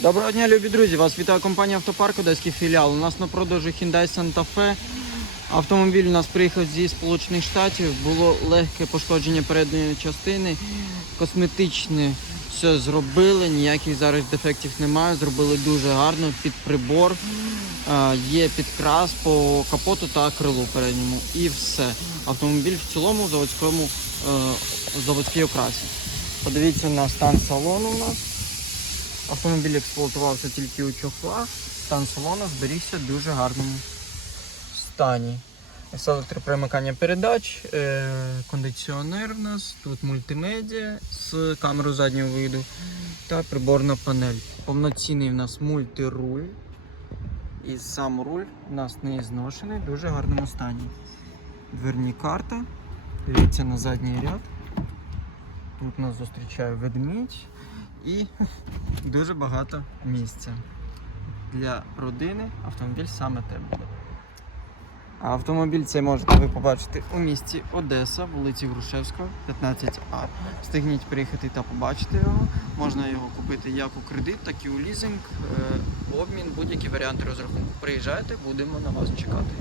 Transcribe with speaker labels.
Speaker 1: Доброго дня, любі друзі! Вас вітає компанія Автопарк Одеський філіал. У нас на продажу Hyundai Santa Fe. Автомобіль у нас приїхав зі Сполучених Штатів. Було легке пошкодження передньої частини. Косметичне все зробили, ніяких зараз дефектів немає. Зробили дуже гарно під прибор. Є підкрас по капоту та крилу передньому. І все. Автомобіль в цілому в заводському е, заводській окрасі. Подивіться на стан салону у нас. Автомобіль експлуатувався тільки у чохлах. Стан салону зберігся в дуже гарному стані. Ось електропримикання передач, е, кондиціонер у нас, тут мультимедіа з камерою заднього виду та приборна панель. Повноцінний у нас мультируль. І сам руль у нас не зношений, в дуже гарному стані. Дверні карта. Дивіться на задній ряд. Тут нас зустрічає ведмідь і дуже багато місця. Для родини автомобіль саме те буде. Автомобіль цей можете ви побачити у місті Одеса, вулиці Грушевського, 15А. Встигніть приїхати та побачити його. Можна його купити як у кредит, так і у лізинг, е, обмін, будь-які варіанти розрахунку. Приїжджайте, будемо на вас чекати.